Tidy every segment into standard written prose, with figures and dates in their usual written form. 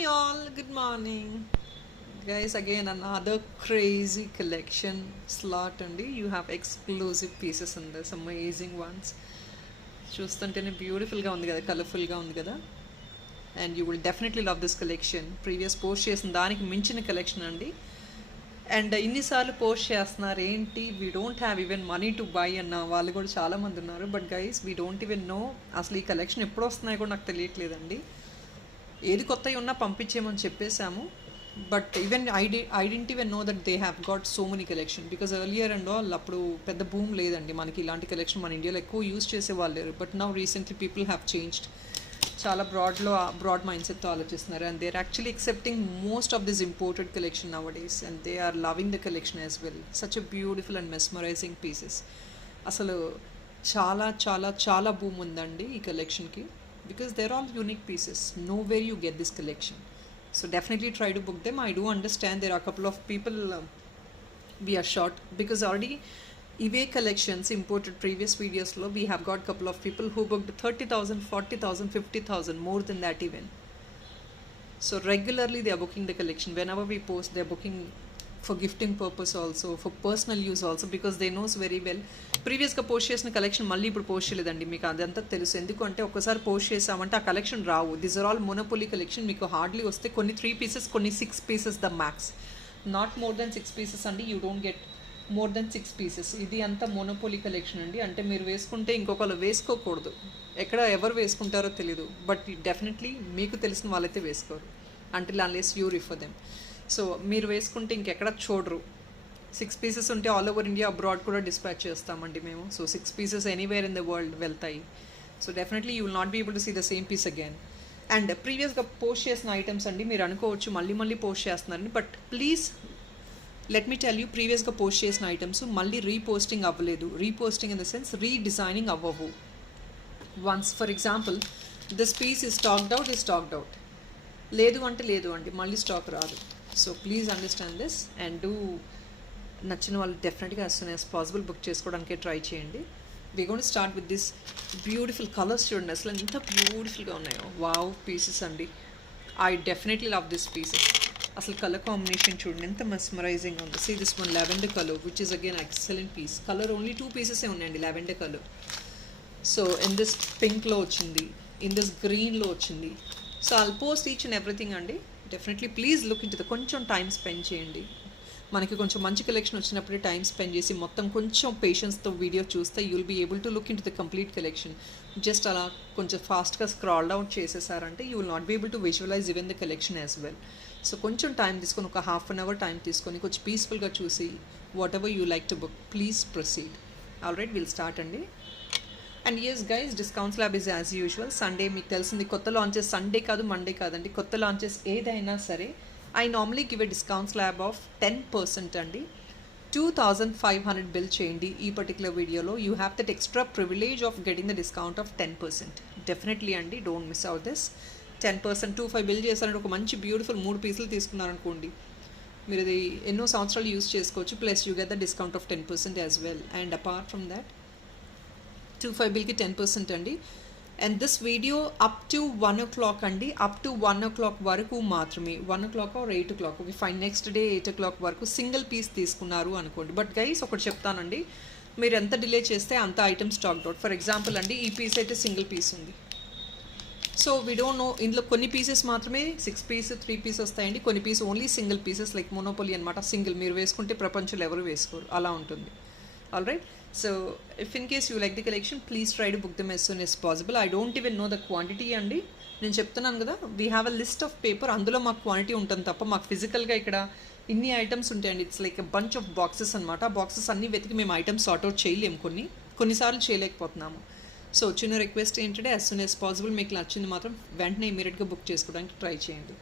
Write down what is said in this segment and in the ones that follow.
Hey all, good morning. Guys, again another crazy collection slot and you have exclusive pieces in this, amazing ones. చూస్తుంటేనే బ్యూటిఫుల్గా ఉంది కదా, కలర్ఫుల్గా ఉంది కదా, and you will definitely love this collection. Previous post చేసిన దానికి మించిన కలెక్షన్ అండి. అండ్ ఇన్నిసార్లు పోస్ట్ చేస్తున్నారు ఏంటి, we don't have even money to buy అన్న వాళ్ళు కూడా చాలామంది ఉన్నారు. But guys, we don't even no అసలు ఈ కలెక్షన్ ఎప్పుడు వస్తున్నాయో కూడా నాకు తెలియట్లేదండి. ఏది కొత్తవి ఉన్నా పంపించేమని చెప్పేశాము. But even I didn't even know that they have got so many collection, because earlier and all అప్పుడు పెద్ద బూమ్ లేదండి మనకి ఇలాంటి కలెక్షన్ మన ఇండియాలో ఎక్కువ యూజ్ చేసేవాళ్ళు లేరు. But now recently people have changed, చాలా బ్రాడ్ మైండ్ సెట్తో ఆలోచిస్తున్నారు. And they are actually accepting most of this imported collection now days, and they are loving the collection as well. Such a beautiful and mesmerising pieces. అసలు చాలా చాలా చాలా boom ఉందండి ఈ కలెక్షన్కి, because they're all unique pieces. Nowhere you get this collection. So definitely try to book them. I do understand there are a couple of people we are short, because already eBay collections imported previous videos lo we have got couple of people who booked 30,000, 40,000, 50,000, more than that even. So regularly they are booking the collection. Whenever we post, they are booking for gifting purpose also, for personal use also, because they knows very well ప్రీవియస్గా post చేసిన కలెక్షన్ మళ్ళీ ఇప్పుడు పోస్ట్ చేయలేదండి, మీకు అదంతా తెలుసు. ఎందుకంటే ఒకసారి పోస్ట్ చేసామంటే ఆ కలెక్షన్ రావు. This are all monopoly collection. మీకు హార్డ్లీ వస్తే కొన్ని 3 పీసెస్, కొన్ని 6 pieces the max, not more than 6 pieces అండి. You don't get more than 6 pieces. ఇది అంతా మొనోపోలీ కలెక్షన్ అండి. అంటే మీరు వేసుకుంటే ఇంకొకరు వేసుకోకూడదు, ఎక్కడ ఎవరు వేసుకుంటారో తెలీదు. బట్ డెఫినెట్లీ మీకు తెలిసిన వాళ్ళైతే వేసుకోరు, until unless you refer them. So మీరు వేసుకుంటే ఇంకెక్కడ చూడరు. 6 పీసెస్ ఉంటే ఆల్ ఓవర్ ఇండియా, అబ్రాడ్ కూడా డిస్పాచ్ చేస్తామండి మేము. So 6 pieces anywhere in the world వెళ్తాయి. So definitely you will not be able to see the same piece again. And ప్రీవియస్గా పోస్ట్ చేసిన ఐటమ్స్ అండి, మీరు అనుకోవచ్చు మళ్ళీ పోస్ట్ చేస్తున్నారని. But please let me tell you, ప్రీవియస్గా పోస్ట్ చేసిన ఐటమ్స్ మళ్ళీ రీపోస్టింగ్ అవ్వలేదు. Reposting in the sense redesigning అవ్వవు. Once for example this piece is stocked out, లేదు అంటే లేదు అండి, మళ్ళీ స్టాక్ రాదు. So please understand this and do. నచ్చిన వాళ్ళు డెఫినెట్గా as soon as possible book చేసుకోవడానికే ట్రై చేయండి. We gonna start with this beautiful colours. చూడండి అసలు ఎంత బ్యూటిఫుల్గా ఉన్నాయో, వావ్ పీసెస్ అండి. I definitely love this pieces. అసలు కలర్ కాంబినేషన్ చూడండి ఎంత మెస్మరైజింగ్ ఉంది. See this one lavender colour which is again excellent piece. Colour only 2 పీసెసే ఉన్నాయండి, lavender colour. So in this పింక్లో వచ్చింది, ఇన్ దిస్ గ్రీన్లో వచ్చింది. So I'll post each and everything అండి. Definitely please look in to the, కొంచెం time spend చేయండి. మనకి కొంచెం మంచి కలెక్షన్ వచ్చినప్పుడే టైం స్పెండ్ చేసి మొత్తం కొంచెం పేషెన్స్తో వీడియో చూస్తే you will be able to look in to the complete collection. Just అలా కొంచెం ఫాస్ట్గా స్క్రాల్ డౌన్ చేసేసారంటే you will not be able to visualise even the collection as well. So కొంచెం టైం తీసుకొని, ఒక ½ an hour టైం తీసుకొని కొంచెం పీస్ఫుల్గా చూసి whatever you like to book please proceed. Alright, will start అండి. And yes guys, discount slab is as usual. Sunday మీకు తెలిసింది, కొత్త లాంచెస్ సండే కాదు మండే కాదండి, కొత్త లాంచెస్ ఏదైనా సరే I normally give a discount slab of 10% అండి. 2,500 బిల్ చేయండి ఈ పర్టికులర్ వీడియోలో. You have that extra privilege of getting the discount of 10%. Definitely అండి, don't miss out this 10%. 25 bill చేశారంటే ఒక మంచి బ్యూటిఫుల్ 3 పీసులు తీసుకున్నారనుకోండి, మీరు ఇది ఎన్నో సంవత్సరాలు యూస్ చేసుకోవచ్చు. Plus you get the discount of 10% as well. And apart from that 25 బిల్కి 10% అండి. And this video up to 1 o'clock అండి, అప్ టు 1 o'clock వరకు మాత్రమే. 1 o'clock or 8 o'clock, we fine next day 8 o'clock వరకు సింగిల్ పీస్ తీసుకున్నారు అనుకోండి. బట్ గైస్ ఒకటి చెప్తానండి, మీరు ఎంత డిలే చేస్తే అంత item stock out. For example అండి, ఈ పీస్ అయితే సింగిల్ పీస్ ఉంది. సో వీ డోంట్ నో, ఇందులో కొన్ని పీసెస్ మాత్రమే 6 పీస్ 3 పీస్ వస్తాయండి, కొన్ని piece only single pieces, like monopoly అనమాట. సింగిల్ మీరు వేసుకుంటే ప్రపంచంలో ఎవరు వేసుకోరు, అలా ఉంటుంది. Alright, so if in case you like the collection please try to book them as soon as possible. I don't even know the quantity అండి. నేను చెప్తున్నాను కదా, we have a list of paper, అందులో మాకు క్వాంటిటీ ఉంటుంది తప్ప మాకు ఫిజికల్గా ఇక్కడ ఇన్ని ఐటమ్స్ ఉంటాయండి. It's like a bunch of boxes అనమాట. ఆ బాక్సెస్ అన్ని వెతికి మేము ఐటమ్స్ సార్ట్అవుట్ చేయలేము, కొన్నిసార్లు చేయలేకపోతున్నాము. సో చిన్న రిక్వెస్ట్ ఏంటంటే యాజ్ సూన్ యాజ్ పాసిబుల్ మీకు నచ్చింది మాత్రం వెంటనే ఇమీడియట్గా బుక్ చేసుకోవడానికి ట్రై చేయండి.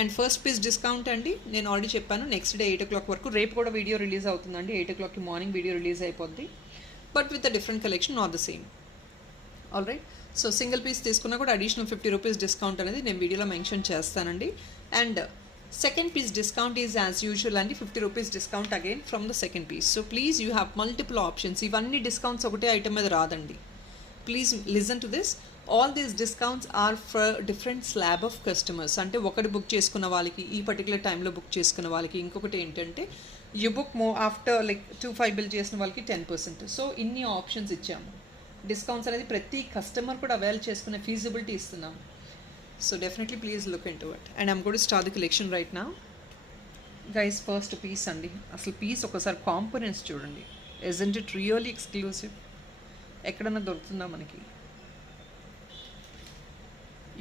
అండ్ ఫస్ట్ పీస్ డిస్కౌంట్ అండి, నేను ఆల్రెడీ చెప్పాను, నెక్స్ట్ డే 8 o'clock వరకు. రేపు కూడా వీడియో రిలీజ్ అవుతుందండి, 8 o'clockకి మార్నింగ్ వీడియో రిలీజ్ అయిపోద్ది. But with a different collection, not the same. Alright, so single piece తీసుకున్నా కూడా అడిషనల్ 50 రూపీస్ డిస్కౌంట్ అనేది నేను వీడియోలో మెన్షన్ చేస్తానండి. And second piece discount is as usual అండి, 50 rupees discount again from the second piece. So please you have multiple options. ఇవన్నీ discounts ఒకటే item మీద రాదండి. Please listen to this. All these discounts are for different slab of customers. అంటే ఒకటి బుక్ చేసుకున్న వాళ్ళకి, ఈ పర్టికులర్ టైంలో బుక్ చేసుకున్న వాళ్ళకి, ఇంకొకటి ఏంటంటే యూ బుక్ మో ఆఫ్టర్ లైక్ 2-5 బిల్ చేసిన వాళ్ళకి 10%. సో ఇన్ని ఆప్షన్స్ ఇచ్చాము. డిస్కౌంట్స్ అనేది ప్రతి కస్టమర్ కూడా అవైల్ చేసుకునే ఫీజిబిలిటీ ఇస్తున్నాము. So definitely please look in to it. And I'm going to start the collection right now. Guys first piece అండి. అసలు పీస్ ఒకసారి కాంపోనెంట్స్ చూడండి. Isn't it really exclusive? ఎక్కడన్నా దొరుకుతుందా మనకి?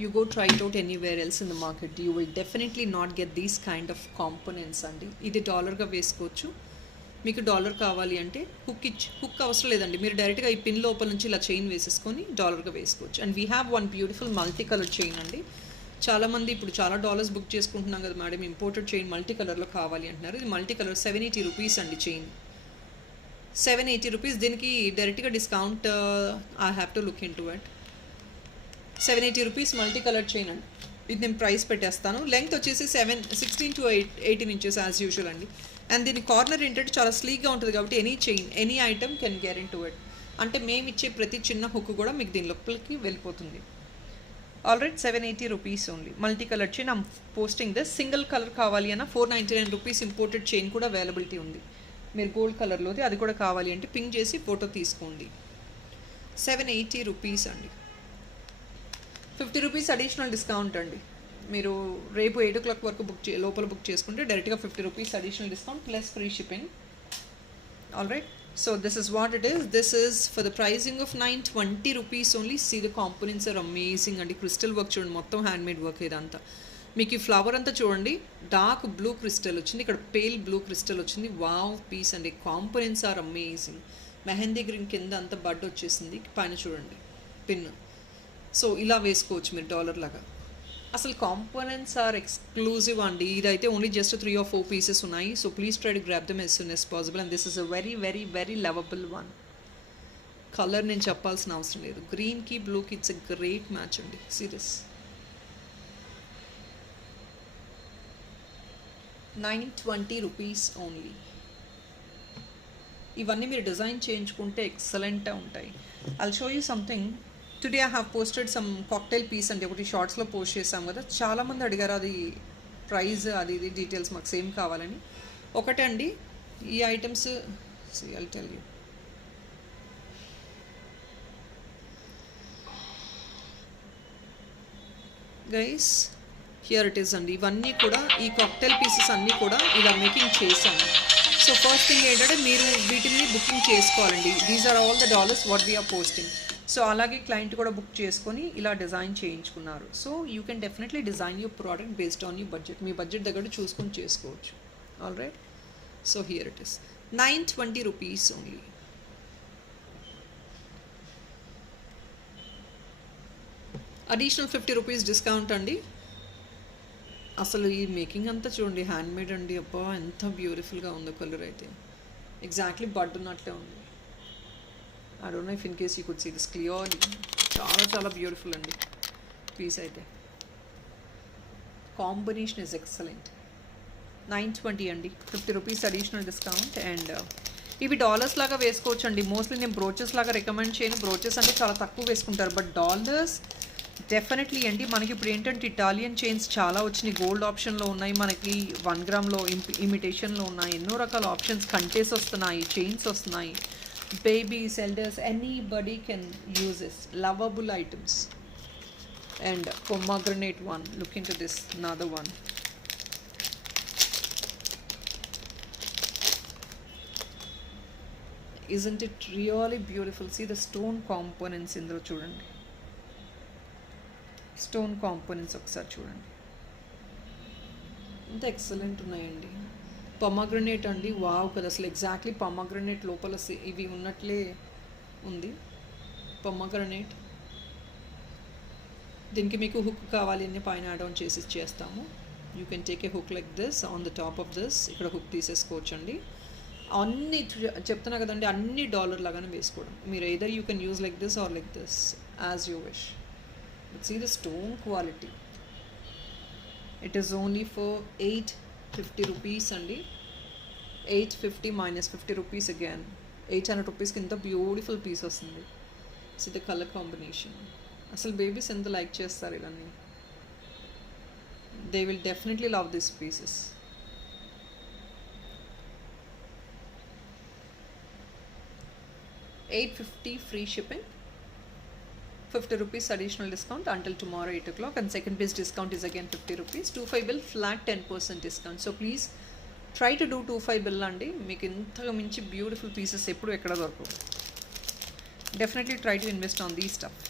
You go try it out anywhere else in the market, you will definitely not get these kind of components అండి. ఇది డాలర్గా వేసుకోవచ్చు. మీకు డాలర్ కావాలి అంటే హుక్ అవసరం లేదండి. మీరు డైరెక్ట్గా ఈ పిన్ లోపల నుంచి ఇలా చైన్ వేసేసుకొని డాలర్గా వేసుకోవచ్చు. And we have one beautiful multi colour chain అండి. చాలామంది ఇప్పుడు చాలా డాలర్స్ బుక్ చేసుకుంటున్నాం కదా మేడం, ఇంపోర్టెడ్ చైన్ మల్టీ కలర్లో కావాలి అంటున్నారు. ఇది మల్టీ కలర్ 780 రూపీస్ అండి చైన్. 780 రూపీస్. దీనికి డైరెక్ట్గా discount I have to look in to it. 780 rupees multi colour chain అండి. ఇది నేను ప్రైస్ పెట్టేస్తాను. లెంగ్త్ వచ్చేసి 16 to 18 ఇంచెస్ యాజ్ యూజువల్ అండి. అండ్ దీని కార్నర్ ఏంటంటే చాలా స్లీక్గా ఉంటుంది కాబట్టి any chain, any item can get in to it. అంటే మేము ఇచ్చే ప్రతి చిన్న హుక్ కూడా మీకు దీని లోపలికి వెళ్ళిపోతుంది. ఆల్రైట్, 780 rupees only multi colour chain. I'm posting this. Single colour కావాలి అన్న 499 రూపీస్ ఇంపోర్టెడ్ చైన్ కూడా అవైలబిలిటీ ఉంది. మీరు గోల్డ్ కలర్లోది అది కూడా కావాలి అంటే పింక్ చేసి ఫోటో తీసుకోండి. 780 రూపీస్ అండి. 50 రూపీస్ అడిషనల్ డిస్కౌంట్ అండి. మీరు రేపు 8 o'clock వరకు లోపల బుక్ చేసుకుంటే డైరెక్ట్గా 50 rupees additional discount plus free shipping. All right, so this is what it is. This is for the pricing of 920 rupees only. See the components are amazing అండి. Crystal work చూడండి, మొత్తం హ్యాండ్మేడ్ వర్క్ ఇదంతా. మీకు ఈ ఫ్లవర్ అంతా చూడండి, dark blue crystal వచ్చింది, ఇక్కడ పేల్ బ్లూ క్రిస్టల్ వచ్చింది. వావ్ పీస్ అండి. Components are amazing. Mehndi green కింద అంతా బడ్ వచ్చేసింది, పైన చూడండి పిన్. సో ఇలా వేసుకోవచ్చు మీరు డాలర్ లాగా. అసలు కాంపోనెంట్స్ ఆర్ ఎక్స్క్లూజివ్ అండి. ఇదైతే ఓన్లీ జస్ట్ 3 or 4 పీసెస్ ఉన్నాయి. So please try to grab them as soon as possible. And this is a very very very lovable one. Colour నేను చెప్పాల్సిన అవసరం లేదు. గ్రీన్కి బ్లూకి ఇట్స్ ఎ గ్రేట్ మ్యాచ్ అండి. సీరియస్. 920 rupees only. ఇవన్నీ మీరు డిజైన్ చేయించుకుంటే ఎక్సలెంట్గా ఉంటాయి. I'll show you something. Today I have posted some cocktail piece అండి. ఒకటి షార్ట్స్లో పోస్ట్ చేసాం కదా, చాలామంది అడిగారు అది ప్రైస్ అది ఇది డీటెయిల్స్ మాకు సేమ్ కావాలని. ఒకటే అండి ఈ items. I'll tell you. Guys here it is అండి. ఇవన్నీ కూడా ఈ కాక్టైల్ పీసెస్ అన్నీ కూడా ఇలా మేకింగ్ చేశాను. సో ఫస్ట్ థింగ్ ఏంటంటే మీరు వీటిని బుకింగ్ చేసుకోవాలండి. These are all the dollars what we are posting. So అలాగే క్లయింట్ కూడా బుక్ చేసుకొని ఇలా డిజైన్ చేయించుకున్నారు. So you can definitely design your product based on your budget. మీ బడ్జెట్ దగ్గర చూసుకొని చేసుకోవచ్చు. All right, so here it is 920 rupees only. Additional 50 rupees discount అండి. అసలు ఈ మేకింగ్ అంతా చూడండి, హ్యాండ్మేడ్ అండి. అబ్బా ఎంత బ్యూటిఫుల్గా ఉందో కలర్ అయితే. ఎగ్జాక్ట్లీ బడ్ ఉన్నట్టే ఉంది. I don't know if in case you could see this clearly. చాలా చాలా బ్యూటిఫుల్ అండి పీస్ అయితే. Combination is excellent. 920 అండి, 50 రూపీస్ అడిషనల్ డిస్కౌంట్. అండ్ ఇవి డాలర్స్ లాగా వేసుకోవచ్చు అండి. మోస్ట్లీ నేను బ్రోచెస్ లాగా రికమెండ్ చేయను. బ్రోచెస్ అంటే చాలా తక్కువ వేసుకుంటారు, బట్ డాలర్స్ డెఫినెట్లీ అండి. మనకి ఇప్పుడు ఏంటంటే ఇటాలియన్ చైన్స్ చాలా వచ్చినాయి. గోల్డ్ ఆప్షన్లో ఉన్నాయి, మనకి 1 గ్రామ్లో ఇమిటేషన్లో ఉన్నాయి. ఎన్నో రకాల ఆప్షన్స్, కంటేస్ వస్తున్నాయి, చైన్స్ వస్తున్నాయి. Babies, elders, anybody can use this. Lovable items. And pomegranate one. Look into this. Another one. Isn't it really beautiful? See the stone components in the chudandi. Stone components ఒకసారి చూడండి. ఎంత ఎక్సలెంట్ ఉన్నాయండి. పొమగ్రనేట్ అండి. వావ్ కదా, అసలు ఎగ్జాక్ట్లీ పొమగ్రనేట్ లోపల ఇవి ఉన్నట్లే ఉంది. పొమగ్రనేట్. దీనికి మీకు హుక్ కావాలి అని పైన యాడ్ ఆన్ చేసి చేస్తాము. You can take a hook like this on the top of this. ఇక్కడ హుక్ తీసేసుకోవచ్చు అండి. అన్నీ చెప్తున్నా కదండి, అన్ని డాలర్ లాగానే వేసుకోవడం. మీరు either you can use like this or like this as you wish. But see the stone quality. It is only for 850 rupees అండి. 850 minus 50 రూపీస్ అగైన్ 800 రూపీస్కి ఇంత బ్యూటిఫుల్ పీస్ వస్తుంది. సో ద కలర్ కాంబినేషన్ అసలు babies ఎంత like చేస్తారు ఇవన్నీ. They will definitely love this pieces. $850 free shipping, 50 rupees additional discount until tomorrow 8 o'clock, and second piece discount is again 50 rupees. 25 bill flat 10% discount. So please try to do 25 bill అండి. మీకు ఇంతగా మించి beautiful pieces ఎప్పుడు ఎక్కడ దొరకవు. Definitely try to invest on these stuff.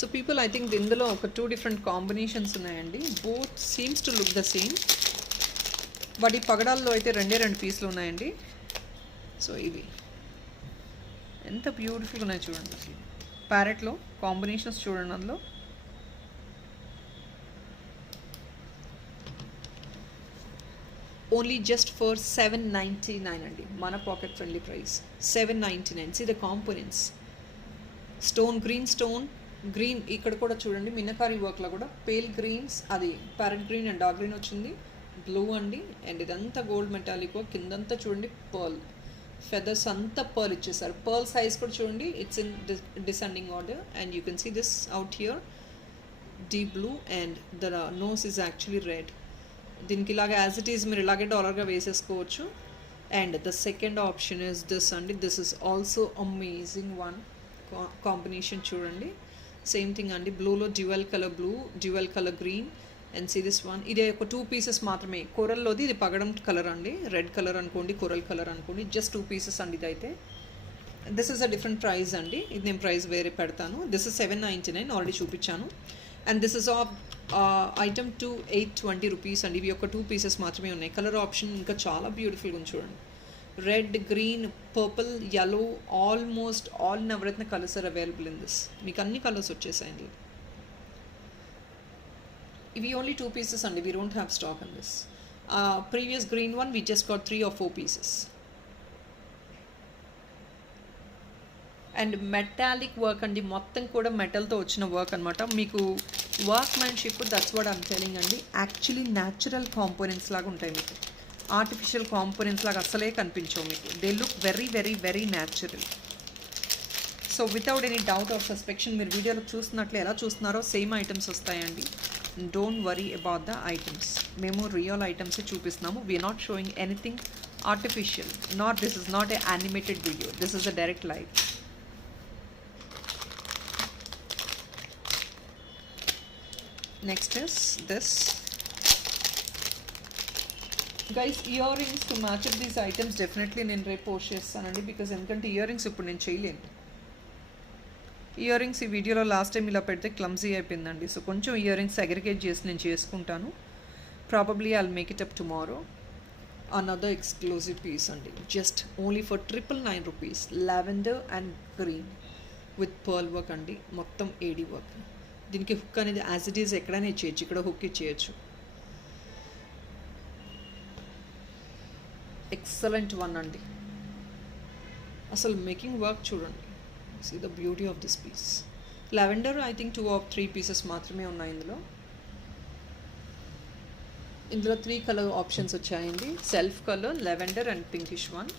So people I think ఇందులో ఒక 2 different combinations ఉన్నాయండి. Both seems to look the same, but ఈ పగడాల్లో అయితే 2 పీసులు ఉన్నాయండి. సో ఇవి ఎంత బ్యూటిఫుల్గా ఉన్నాయి చూడండి. అసలు ప్యారెట్లో కాంబినేషన్స్ చూడండి. అందులో ఓన్లీ జస్ట్ ఫర్ $799 అండి. మన pocket friendly price $799. See the components. Stone, green ఇక్కడ కూడా చూడండి. మినకారీ వర్క్లో కూడా పేల్ గ్రీన్స్, అది parrot green and dark green వచ్చింది. బ్లూ అండి. అండ్ ఇదంతా గోల్డ్ మెటాలిక్ వర్క్. కిందంతా చూడండి పర్ల్ ఫెదర్స్ అంతా పర్ల్ ఇచ్చేసారు. పర్ల్ సైజ్ కూడా చూడండి. It's in descending order and you can see this out here. Deep blue and the nose is actually red. దీనికి ఇలాగ యాజ్ ఇట్ ఈజ్ మీరు ఇలాగే డాలర్గా వేసేసుకోవచ్చు. And the second option is this అండి. This is also amazing one combination చూడండి. Same thing అండి. బ్లూలో dual colour blue, dual colour green and see this one. ఇది ఒక 2 పీసెస్ మాత్రమే. కొరల్లోది ఇది పగడం కలర్ అండి. రెడ్ కలర్ అనుకోండి, కొరల్ కలర్ అనుకోండి. జస్ట్ 2 పీసెస్ అండి ఇది అయితే. This is a different price అండి. ఇది నేను ప్రైస్ వేరే పెడతాను. దిస్ ఇస్ $799 ఆల్రెడీ చూపించాను. And this is of item to $820 అండి. ఇవి ఒక 2 పీసెస్ మాత్రమే ఉన్నాయి. కలర్ ఆప్షన్ ఇంకా చాలా బ్యూటిఫుల్గా ఉంది చూడండి. Red, green, purple, yellow, almost all navratna colours are available in this. మీకు అన్ని కలర్స్ వచ్చేసాయండి. ఇవి ఓన్లీ 2 పీసెస్ అండి. We don't have stock in this. Previous green one we just got 3 or 4 pieces. And metallic work అండి. మొత్తం కూడా మెటల్తో వచ్చిన వర్క్ అనమాట. మీకు workmanship, that's what I'm telling అండి. యాక్చువల్లీ న్యాచురల్ కాంపోనెంట్స్ లాగా ఉంటాయి మీకు. ఆర్టిఫిషియల్ కాంపోనెంట్స్ లాగా అసలే కనిపించవు మీకు. They look very very very natural. So without any doubt or suspicion మీరు వీడియోలో చూస్తున్నట్లు ఎలా చూస్తున్నారో సేమ్ ఐటమ్స్ వస్తాయండి. Don't worry about the items. మేము రియల్ ఐటమ్సే చూపిస్తున్నాము. We are not showing anything artificial. This is not a animated video. This is a direct live. Next is this. Guys earrings to match up these items definitely నేను రేపు పోస్ట్ చేస్తానండి. బికాజ్ ఎందుకంటే ear rings ఇప్పుడు నేను చేయలేను. Ear rings ఈ వీడియోలో last time ఇలా పెడితే క్లమ్జీ అయిపోయిందండి. సో కొంచెం ఇయర్ రింగ్స్ అగ్రిగేట్ చేసి నేను చేసుకుంటాను. Probably I'll make it up tomorrow. Another exclusive piece అండి. Just only for $999. Lavender and green with pearl work అండి. మొత్తం ఏడీ వర్క్. దీనికి హుక్ అనేది యాజ్ ఇట్ ఈజ్ ఎక్కడైనా ఇచ్చేయచ్చు. ఇక్కడ హుక్ ఇచ్చేయచ్చు. ఎక్సలెంట్ వన్ అండి. అసలు మేకింగ్ వర్క్ చూడండి. See the beauty of this piece. Lavender I think 2 or 3 pieces మాత్రమే ఉన్నాయి ఇందులో. 3 కలర్ ఆప్షన్స్ వచ్చాయండి. Self colour, lavender and pinkish one.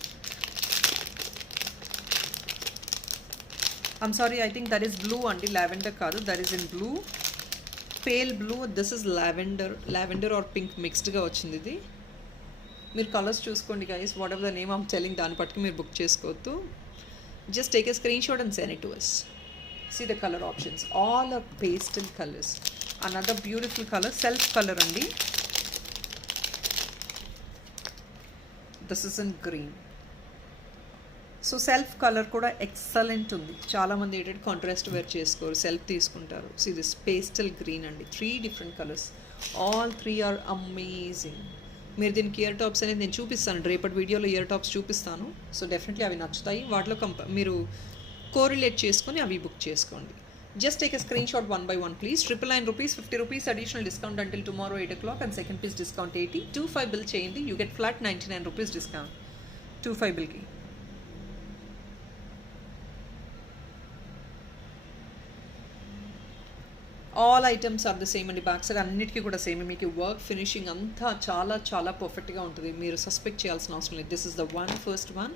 I'm sorry, I think that is blue అండి. Lavender కాదు, that is in blue, pale blue. This is lavender or pink మిక్స్డ్గా వచ్చింది ఇది. మీరు కలర్స్ చూసుకోండి guys. Whatever the name I'm telling, దాన్ని పట్టుకు మీరు బుక్ చేసుకోవద్దు. Just take a screenshot and send it to us. See the color options. All are pastel colors. Another beautiful color, self color అండి. This is in green. So self colour కూడా excellent ఉంది. చాలామంది ఏంటంటే contrast wear చేసుకోరు, self తీసుకుంటారు. సో ఇది pastel green అండి. 3 different colours. All 3 are amazing. మీరు దీనికి ఇయర్ టాప్స్ అనేది నేను చూపిస్తాను. రేపటి వీడియోలో ఇయర్ టాప్స్ చూపిస్తాను. సో డెఫినెట్లీ అవి నచ్చుతాయి. వాటిలో మీరు కోరిలేట్ చేసుకొని అవి బుక్ చేసుకోండి. Just take a screenshot 1 by 1 please. $999, $50 additional discount until tomorrow 8 o'clock and second piece discount 80. 25 bill చేయండి, యూ గెట్ ఫ్లాట్ $99 డిస్కౌంట్ 25 బిల్కి. All items are the same అండి. బ్యాక్ సైడ్ అన్నిటికీ కూడా సేమ్. మీకు వర్క్ ఫినిషింగ్ అంతా చాలా చాలా పర్ఫెక్ట్గా ఉంటుంది. మీరు సస్పెక్ట్ చేయాల్సిన అవసరం లేదు. This is the one, first one.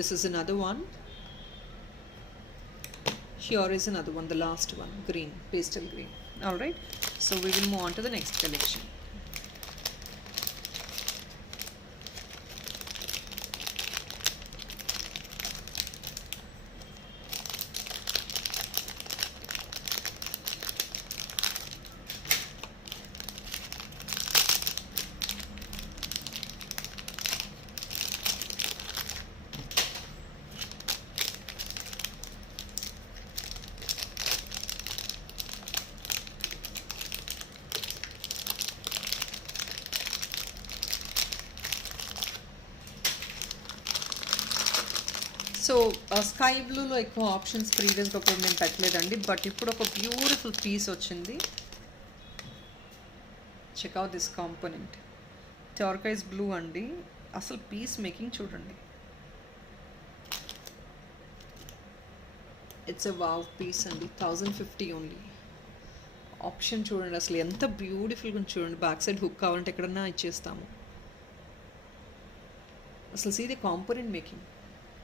This is another one. Here is another one, the last one, green, pastel green. All right, so we will move on to the next collection. So sky బ్లూలో ఎక్కువ options ప్రీవియస్గా కూడా నేను పెట్టలేదండి, but ఇప్పుడు ఒక beautiful piece వచ్చింది. Check out this component. Turquoise blue అండి. అసలు పీస్ మేకింగ్ చూడండి. ఇట్స్ ఎ వావ్ పీస్ అండి. 1050 ఓన్లీ. ఆప్షన్ చూడండి అసలు ఎంత బ్యూటిఫుల్గా ఉంది చూడండి. బ్యాక్ సైడ్ హుక్ కావాలంటే ఎక్కడన్నా ఇచ్చేస్తాము. అసలు సీదే కాంపోనెంట్ మేకింగ్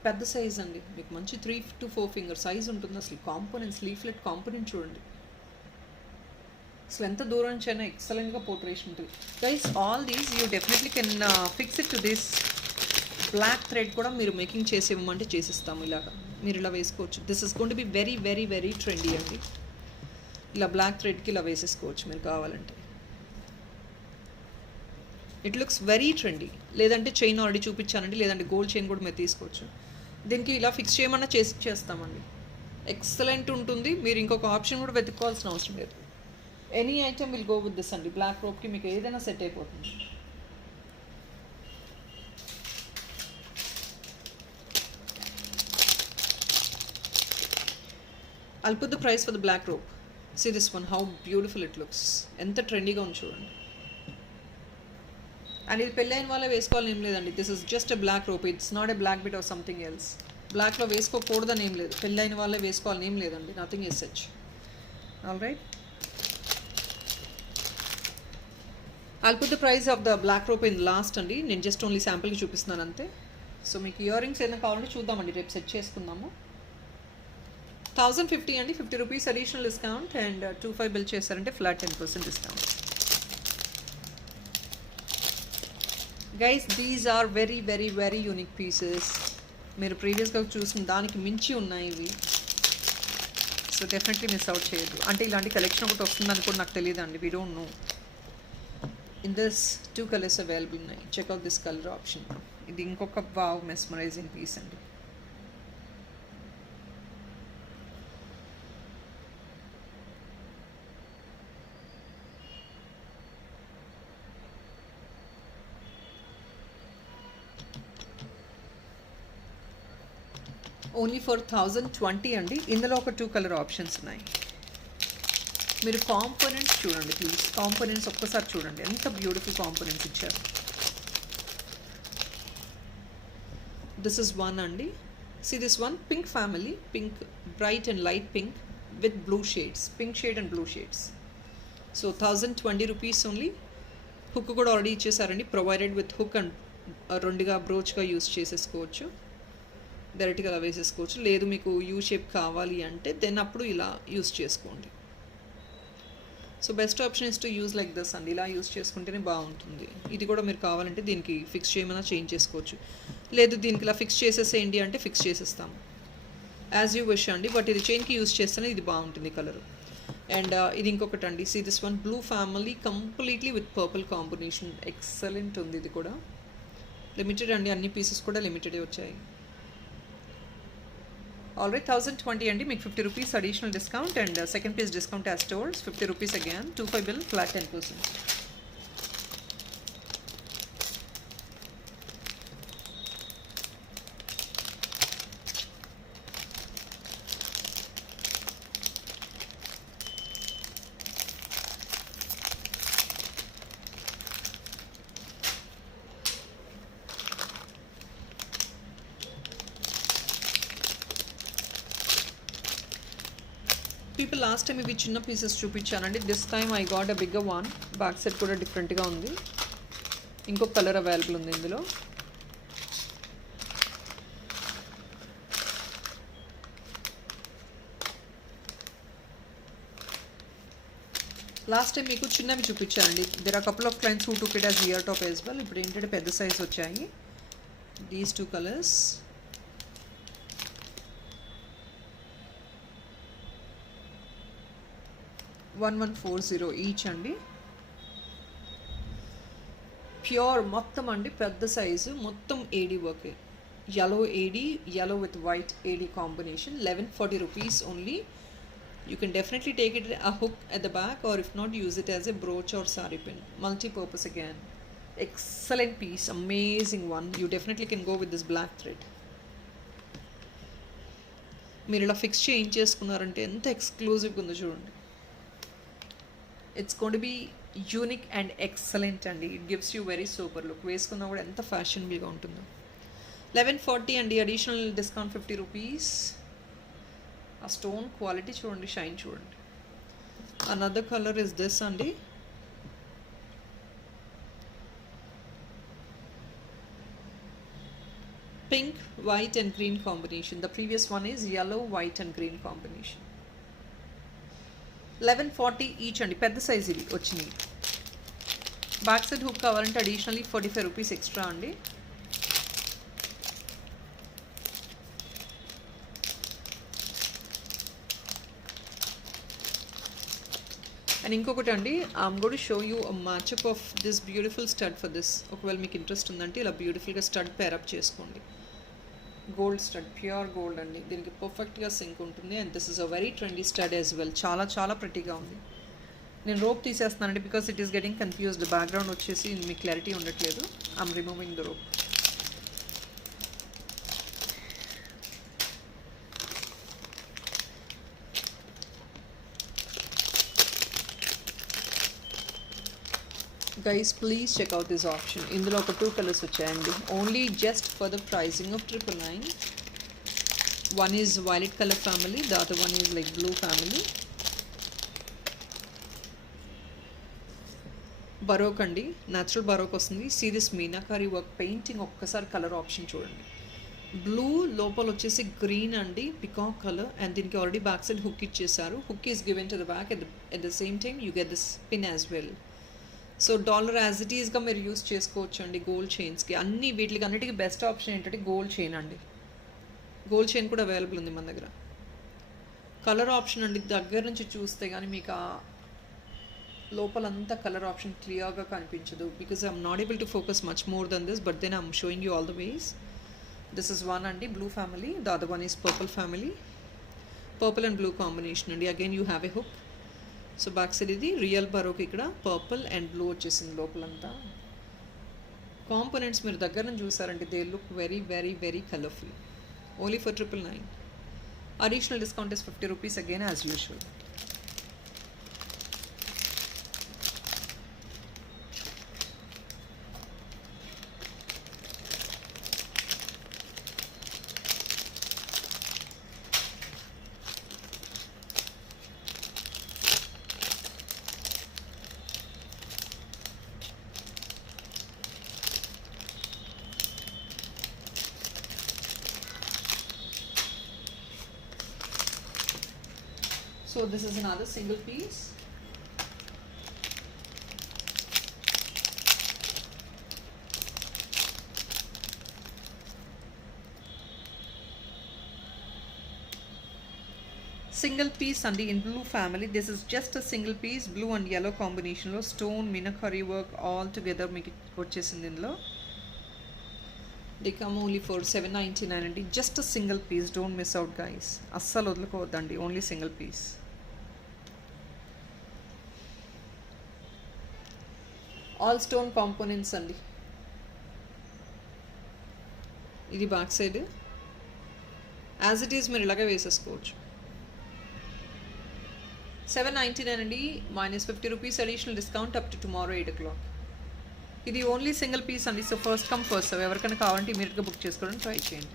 పెద్ద సైజ్ అండి. మీకు మంచి 3 to 4 ఫింగర్ సైజ్ ఉంటుంది. అసలు కాంపోనెంట్స్, లీఫ్లెట్ కాంపోనెంట్ చూడండి. అసలు ఎంత దూరం నుంచి అయినా ఎక్సలెంట్గా పోర్ట్రేషన్ ఉంటుంది. Guys all these you definitely can fix it to this. Black thread కూడా మీరు మేకింగ్ చేసి ఇవ్వమంటే చేసిస్తాము. ఇలాగా మీరు ఇలా వేసుకోవచ్చు. This is going to be very very very trendy అండి. ఇలా బ్లాక్ థ్రెడ్కి ఇలా వేసేసుకోవచ్చు మీరు కావాలంటే. It looks very trendy. లేదంటే చైన్ ఆల్రెడీ చూపించానండి, లేదంటే గోల్డ్ చైన్ కూడా మీరు తీసుకోవచ్చు. దీనికి ఇలా ఫిక్స్ చేయమన్నా చేస్తామండి. ఎక్సలెంట్ ఉంటుంది. మీరు ఇంకొక ఆప్షన్ కూడా వెతుక్కోవాల్సిన అవసరం లేదు. Any item will go with this అండి. బ్లాక్ రోప్కి మీకు ఏదైనా సెట్ అయిపోతుంది. I'll put the price for the black rope. See this one, how beautiful it looks. ఎంత ట్రెండీగా ఉంది చూడండి. అండ్ ఇది పెళ్ళైన వాళ్ళే వేసుకోవాలని ఏం లేదండి. This is just a black rope. It's not a black bit or something else. బ్లాక్లో వేసుకోకూడదని ఏం లేదు. పెళ్ళైన వాళ్ళే వేసుకోవాలని ఏం లేదండి. Nothing is such. All right, I'll put the price of the black rope in last అండి. నేను జస్ట్ ఓన్లీ శాంపుల్కి చూపిస్తున్నాను అంతే. సో మీకు ఇయర్ రింగ్స్ ఏదైనా కావాలంటే చూద్దామండి, రేపు సెట్ చేసుకుందాము. 1050 అండి. 50 rupees additional discount and 25 bill చేశారంటే flat 10% discount. Guys these are very very very unique pieces. మీరు ప్రీవియస్గా చూసిన దానికి మించి ఉన్నాయి ఇవి. సో డెఫినెట్లీ మిస్ అవుట్ చేయొద్దు. అంటే ఇలాంటి కలెక్షన్ ఒకటి వస్తుందని కూడా నాకు తెలియదు అండి. We don't know. In this 2 colours available ఉన్నాయి. Check out this colour option. ఇది ఇంకొక వావ్ మెస్మరైజింగ్ పీస్ అండి. ఓన్లీ ఫర్ 1020 అండి. ఇందులో ఒక 2 కలర్ ఆప్షన్స్ ఉన్నాయి. మీరు కాంపోనెంట్స్ చూడండి ప్లీజ్. కాంపోనెంట్స్ ఒక్కసారి చూడండి, ఎంత బ్యూటిఫుల్ కాంపోనెంట్స్ ఇచ్చారు. దిస్ ఇస్ వన్ అండి. See this one pink family. Pink, bright and light pink with blue shades. Pink shade and blue shades. So 1020 rupees only. Hook కూడా already ఇచ్చేసారండి. ప్రొవైడెడ్ విత్ హుక్ అండ్ రెండుగా బ్రోచ్గా యూస్ చేసేసుకోవచ్చు. డైరెక్ట్గా అలా వేసేసుకోవచ్చు. లేదు మీకు యూ షేప్ కావాలి అంటే దెన్ అప్పుడు ఇలా యూస్ చేసుకోండి. So best option is to use like this అండి. ఇలా యూస్ చేసుకుంటేనే బాగుంటుంది. ఇది కూడా మీరు కావాలంటే దీనికి ఫిక్స్ చేయమన్నా చేంజ్ చేసుకోవచ్చు. లేదు దీనికి ఇలా ఫిక్స్ చేసేసేయండి అంటే ఫిక్స్ చేసేస్తాము. యాజ్ యూ విష్ అండి. బట్ ఇది చైన్కి యూస్ చేస్తేనే ఇది బాగుంటుంది కలర్. అండ్ ఇది ఇంకొకటి అండి. See this one blue family completely with purple combination. Excellent ఉంది. ఇది కూడా లిమిటెడ్ అండి. అన్ని పీసెస్ కూడా లిమిటెడే వచ్చాయి. ఆల్రెడీ 1020 అండి. మీకు 50 rupees additional discount and second piece discount as told 50 rupees again. 25 bill flat 10%. People last time ఇవి చిన్న పీసెస్ చూపించానండి. This time I got a bigger one. Back side కూడా డిఫరెంట్గా ఉంది. ఇంకొక కలర్ అవైలబుల్ ఉంది ఇందులో. లాస్ట్ టైం మీకు చిన్నవి చూపించానండి. There are couple of clients who took it as ear top as well. ఇప్పుడు ఏంటంటే పెద్ద సైజ్ వచ్చాయి. These 2 colours. $1140 ఈచ్ అండి. ప్యూర్ మొత్తం అండి, పెద్ద సైజు మొత్తం AD work. yellow AD, yellow with white AD combination. 1140 rupees only. You can definitely take it a hook at the back, or if not, use it as a brooch or sari pin. Multi-purpose again. Excellent piece, amazing one. You definitely can go with this black thread. మీరు ఇలా ఫిక్స్ చేయించేసుకున్నారంటే ఎంత ఎక్స్క్లూజివ్గా ఉందో చూడండి. It's going to be unique and excellent అండి. It gives you very super look. వేసుకున్నా కూడా ఎంత ఫ్యాషనబుల్గా ఉంటుందో. 1140 అండి. Additional discount 50 rupees. ఆ స్టోన్ క్వాలిటీ చూడండి, షైన్ చూడండి. అనదర్ కలర్ ఇస్ దిస్ అండి. Pink, white and green combination. The previous one is yellow, white and green combination. 1140 each అండి. పెద్ద సైజ్ ఇది వచ్చినాయి. బ్యాక్ సైడ్ హుక్ కావాలంటే అడిషనల్లీ 45 రూపీస్ ఎక్స్ట్రా అండి. అండ్ ఇంకొకటి అండి, I'm going to show you a matchup of this beautiful stud for this. ఒకవేళ మీకు ఇంట్రెస్ట్ ఉందంటే ఇలా బ్యూటిఫుల్గా స్టడ్ పేరప్ చేసుకోండి. గోల్డ్ స్టడ్, ప్యూర్ గోల్డ్ అండి. దీనికి పర్ఫెక్ట్గా సింక్ ఉంటుంది. And this is a very trendy stud as well. చాలా చాలా ప్రెటీగా ఉంది. నేను రోప్ తీసేస్తున్నానండి because it is getting confused. Background వచ్చేసి మీకు క్లారిటీ ఉండట్లేదు. I'm removing the rope. Guys, please check out this option. ఇందులో ఒక 2 కలర్స్ వచ్చాయండి. Only just for the pricing of 999. One is violet colour family, the other one is like blue family. Baroque అండి, natural baroque వస్తుంది. See this meenakari work painting. ఒక్కసారి colour option చూడండి. Blue లోపల వచ్చేసి green అండి, పికాక్ కలర్. అండ్ దీనికి already back side hook ఇచ్చేసారు. Hook is given to the back. At the same time you get this pin as well. So dollar as it ఈస్గా మీరు యూస్ చేసుకోవచ్చు అండి గోల్డ్ చైన్స్కి. అన్ని వీటికి అన్నిటికీ బెస్ట్ ఆప్షన్ ఏంటంటే గోల్డ్ చైన్ అండి. గోల్డ్ చైన్ కూడా అవైలబుల్ ఉంది మన దగ్గర. కలర్ ఆప్షన్ అండి, దగ్గర నుంచి చూస్తే కానీ మీకు ఆ లోపలంతా కలర్ ఆప్షన్ క్లియర్గా కనిపించదు. Because I'm not able to focus much more than this, but then I'm showing you all the ways. This is one అండి, blue family. The other one is purple family. Purple and blue combination అండి. Again you have a hook. So back side ఇది real baroque. ఇక్కడ purple and blue వచ్చేసింది లోపలంతా. Components మీరు దగ్గర నుంచి చూసారంటే they look very very very colourful. Only for 999. Additional discount is 50 rupees again as usual. So this is another single piece. Single piece and in blue family. This is just a single piece, blue and yellow combination lo stone meenakari work all together make it వచ్చేసింది ఇందులో. They come only for 799 అండి. Just a single piece. Don't miss out guys. అస్సలు వదులుకోవద్దండి. Only single piece. All stone components అండి. ఇది back side. As it is మీరు ఇలాగే వేసేసుకోవచ్చు. 799 అండి, minus 50 rupees additional discount up to tomorrow 8 o'clock. ఇది ఓన్లీ సింగిల్ పీస్ అండి. So first come first serve. ఎవరికైనా కావాలంటే ఇమీడియట్గా బుక్ చేసుకోవడానికి ట్రై చేయండి.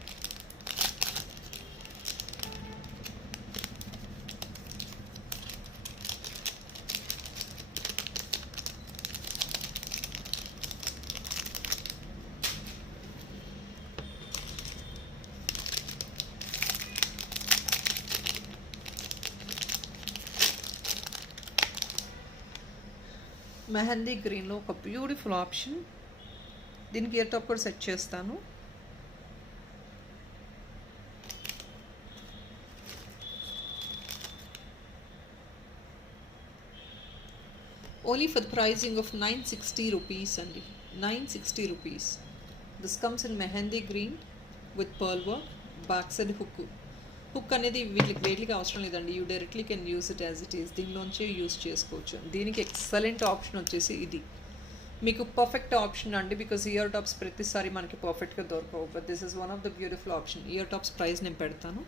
మెహందీ గ్రీన్లో ఒక బ్యూటిఫుల్ ఆప్షన్. దీనికి ఇయర్ టాప్ కూడా సెట్ చేస్తాను. Only for the pricing of 960 rupees అండి. 960 rupees. This comes in mehndi green with pearl work, back side hook అనేది వీటికి అవసరం లేదండి. You directly can use it as it is. దీనిలోంచే యూస్ చేసుకోవచ్చు. దీనికి ఎక్సలెంట్ ఆప్షన్ వచ్చేసి ఇది. మీకు పర్ఫెక్ట్ ఆప్షన్ అండి, బికాస్ ఇయర్ టాప్స్ ప్రతిసారి మనకి పర్ఫెక్ట్గా దొరకవు. But this is one of the beautiful option. Ear tops price నేను పెడతాను.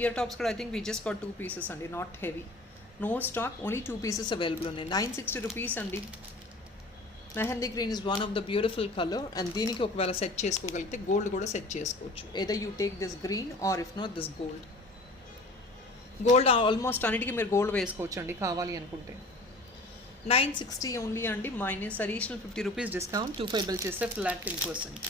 ఇయర్ టాప్స్ కూడా I think we just for 2 pieces అండి, not heavy. No stock, only 2 pieces available ఉన్నాయి. 960 రూపీస్ అండి. Mehndi green is one of the beautiful colour. And దీనికి ఒకవేళ set చేసుకోగలిగితే gold కూడా సెట్ చేసుకోవచ్చు. ఏదో you take this green or if not this gold. Gold almost అన్నిటికీ మీరు గోల్డ్ వేసుకోవచ్చు అండి కావాలి అనుకుంటే. 960 ఓన్లీ అండి, మైనస్ అడిషనల్ 50 రూపీస్ డిస్కౌంట్. 25 బిల్ చేస్తే ఫ్లాట్ 10%.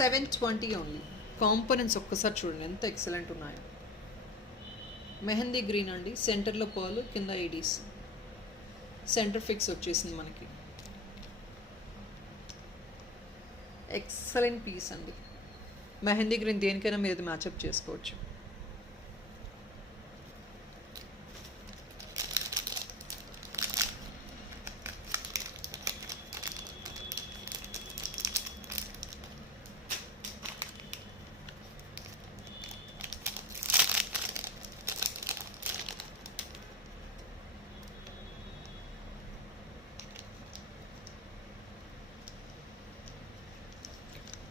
$720 ఓన్లీ. కాంపోనెంట్స్ ఒక్కసారి చూడండి ఎంత ఎక్సలెంట్ ఉన్నాయో. మెహందీ గ్రీన్ అండి, సెంటర్లో పర్ల్, కింద ఐడీస్, సెంటర్ ఫిక్స్ వచ్చేసింది మనకి. ఎక్సలెంట్ పీస్ అండి. మెహందీ గ్రీన్ దేనికైనా మీరు ఇది మ్యాచప్ చేసుకోవచ్చు.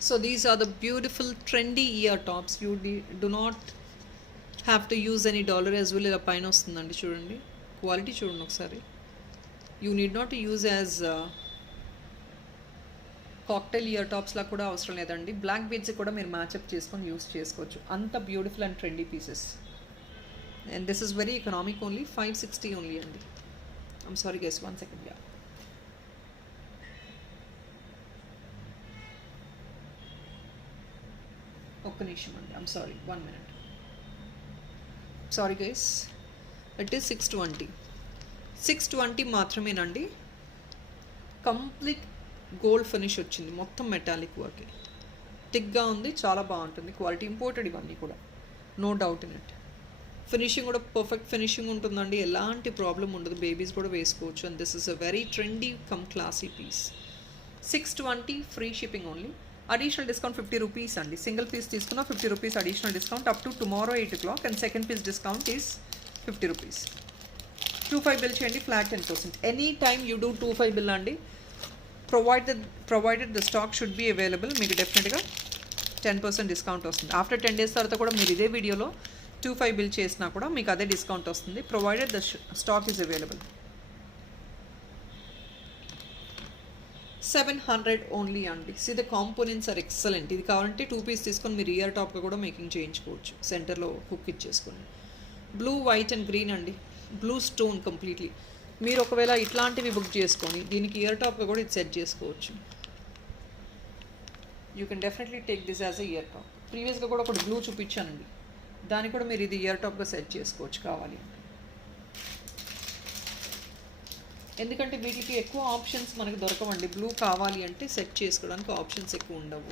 So these are the beautiful trendy ear tops. You do not have to use any dollar as well. ఇలా పైన వస్తుందండి చూడండి, క్వాలిటీ చూడండి ఒకసారి. You need not use as cocktail ear టాప్స్లా కూడా అవసరం లేదండి. బ్లాక్ బీడ్స్ కూడా మీరు మ్యాచప్ చేసుకొని యూస్ చేసుకోవచ్చు. అంత beautiful and trendy pieces. And this is very economic, only 560 only అండి. I'm sorry guys, 1 second. Yeah, ఒక్క నిమిషం అండి. I'm sorry, 1 minute. Sorry guys, it is 620 మాత్రమేనండి. కంప్లీట్ గోల్డ్ ఫినిష్ వచ్చింది, మొత్తం మెటాలిక్ వర్క్, థిక్గా ఉంది, చాలా బాగుంటుంది. క్వాలిటీ ఇంపోర్టెడ్ ఇవన్నీ కూడా, no doubt in it. Finishing కూడా పర్ఫెక్ట్ ఫినిషింగ్ ఉంటుందండి, ఎలాంటి ప్రాబ్లం ఉండదు. బేబీస్ కూడా వేసుకోవచ్చు. And this is a very trendy cum classy piece. 620 free shipping only. Additional discount 50 rupees అండి. సింగిల్ పీస్ తీసుకున్న 50 rupees additional discount up to tomorrow 8 o'clock. And second piece discount is 50 rupees. 25 bill చేయండి, flat 10%. Any time you do 25 bill అండి, provided the stock should be available. మీకు డెఫినెట్గా 10% డిస్కౌంట్ వస్తుంది. ఆఫ్టర్ 10 days తర్వాత కూడా మీరు ఇదే వీడియోలో 25 బిల్ చేసినా కూడా మీకు అదే డిస్కౌంట్ వస్తుంది, provided the stock is available. 700 only అండి. See the components are excellent. ఇది కావాలంటే 2 పీస్ తీసుకొని మీరు ఇయర్ టాప్గా కూడా మేకింగ్ చేయించుకోవచ్చు. సెంటర్లో హుక్ ఇచ్చేసుకొని. బ్లూ, వైట్ అండ్ గ్రీన్ అండి. Blue stone completely. మీరు ఒకవేళ ఇట్లాంటివి బుక్ చేసుకొని దీనికి ఇయర్ టాప్గా కూడా ఇది సెట్ చేసుకోవచ్చు. You can definitely take this as a year top. ప్రీవియస్గా కూడా ఒకటి బ్లూ చూపించానండి, దాన్ని కూడా మీరు ఇది ఇయర్ టాప్గా సెట్ చేసుకోవచ్చు కావాలి. ఎందుకంటే వీటికి ఎక్కువ ఆప్షన్స్ మనకు దొరకవండి. బ్లూ కావాలి అంటే సెట్ చేసుకోవడానికి ఆప్షన్స్ ఎక్కువ ఉండవు.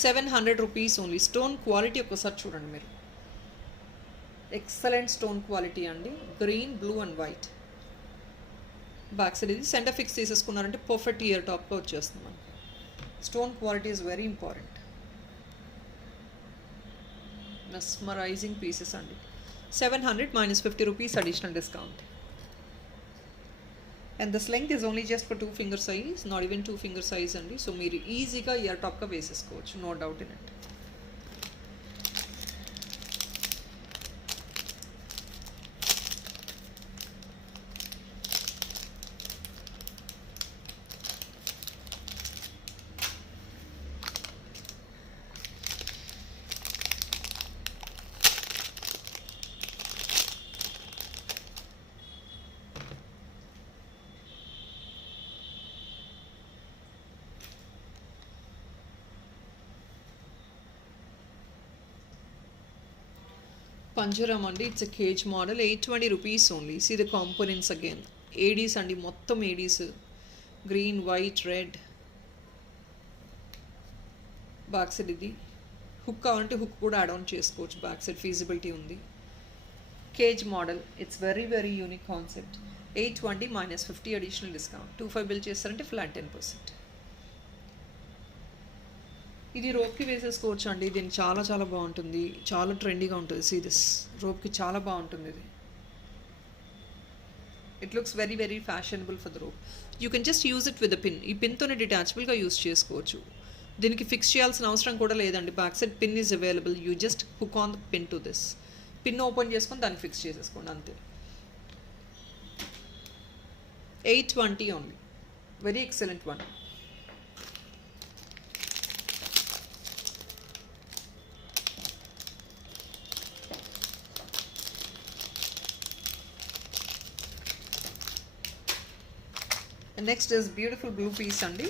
700 రూపీస్ ఓన్లీ. స్టోన్ క్వాలిటీ ఒక్కసారి చూడండి మీరు, ఎక్సలెంట్ స్టోన్ క్వాలిటీ అండి. Green, blue and white. Back side ఇది సెంటర్ ఫిక్స్ తీసేసుకున్నారంటే పర్ఫెక్ట్ ఇయర్ టాప్గా వచ్చేస్తుంది మనకి. Stone quality is very important. Mesmerising pieces అండి. 700 minus 50 rupees additional discount. And this length is only just for 2 finger size, not even 2 finger size andi. So మీరు ఈజీగా ఇయర్ టాప్గా వేసేసుకోవచ్చు, నో డౌట్ ఇన్ ఇట్. పంజరం అండి, it's a cage model, 820 rupees only. See the components again. ADs అండి, మొత్తం ADs, green, white, red. Back side ఇది hook కావాలంటే హుక్ కూడా యాడ్ ఆన్ చేసుకోవచ్చు, బ్యాక్ సైడ్ ఫీజిబిలిటీ ఉంది. Cage model, it's very very unique concept. 820 minus 50 additional discount. 25 bill చేస్తారంటే flat 10%. ఇది రోప్కి వేసేసుకోవచ్చు అండి, దీనికి చాలా చాలా బాగుంటుంది, చాలా ట్రెండీగా ఉంటుంది. సీ దిస్, రోప్కి చాలా బాగుంటుంది ఇది. It looks very very fashionable for the rope. You can just use it with the pin. ఈ పిన్తోనే డిటాచబుల్గా యూజ్ చేసుకోవచ్చు. దీనికి ఫిక్స్ చేయాల్సిన అవసరం కూడా లేదండి, back side pin is available. You just hook on the pin to this. Pin open చేసుకొని దాన్ని ఫిక్స్ చేసేసుకోండి అంతే. 820 only, very excellent one. Next is beautiful blue piece అండి.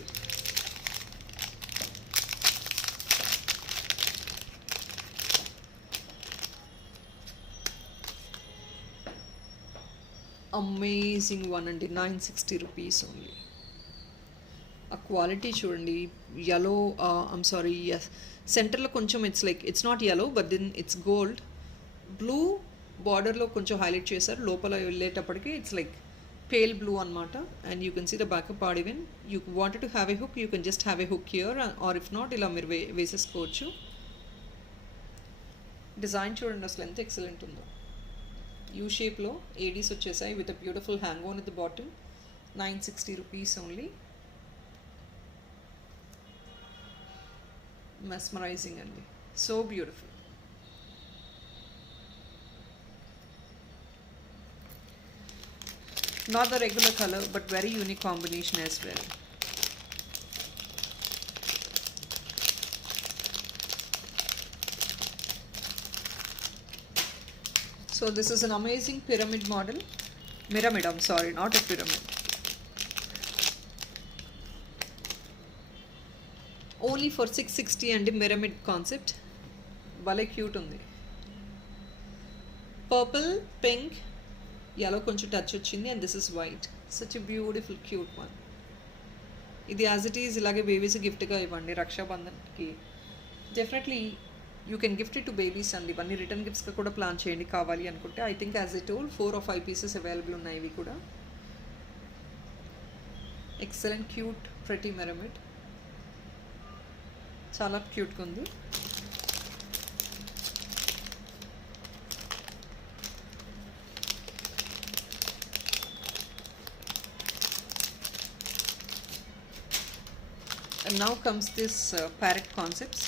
అమేజింగ్ వన్ అండి, 960 రూపీస్ ఓన్లీ. ఆ క్వాలిటీ చూడండి. యెల్లో, ఐమ్ సారీ, సెంటర్లో కొంచెం it's like it's not yellow but then it's gold. Blue బార్డర్లో కొంచెం హైలైట్ చేశారు, లోపల వెళ్ళేటప్పటికి ఇట్స్ లైక్ pale blue అనమాట. And you can see the backup part. Even you wanted to have a hook, you can just have a hook here, or if not ఇలా మీరు వేసేసుకోవచ్చు. డిజైన్ చూడండి అసలు ఎంత ఎక్సలెంట్ ఉందో. యూ షేప్లో ఏడీస్ వచ్చేసాయి with a beautiful hang on at the bottom. 960 rupees only. Mesmerising అండి, so beautiful. Not the regular color but very unique combination as well. So this is an amazing pyramid model. Pyramid, I'm sorry, not a pyramid. Only for 660 and pyramid concept. Bale cute undi. Purple, pink, yellow కొంచెం touch వచ్చింది, and this is white. Such a beautiful cute one. ఇది as it is ఇలాగే babies గిఫ్ట్గా ఇవ్వండి రక్షాబంధన్కి. Definitely you can gift it to babies అండి. ఇవన్నీ return గిఫ్ట్స్గా కూడా ప్లాన్ చేయండి కావాలి అనుకుంటే. I think as it told 4 or 5 pieces available ఉన్నాయి ఇవి కూడా. ఎక్సలెంట్ క్యూట్ ప్రెటీ మెరమిడ్, చాలా క్యూట్గా ఉంది. And now comes this parrot concepts.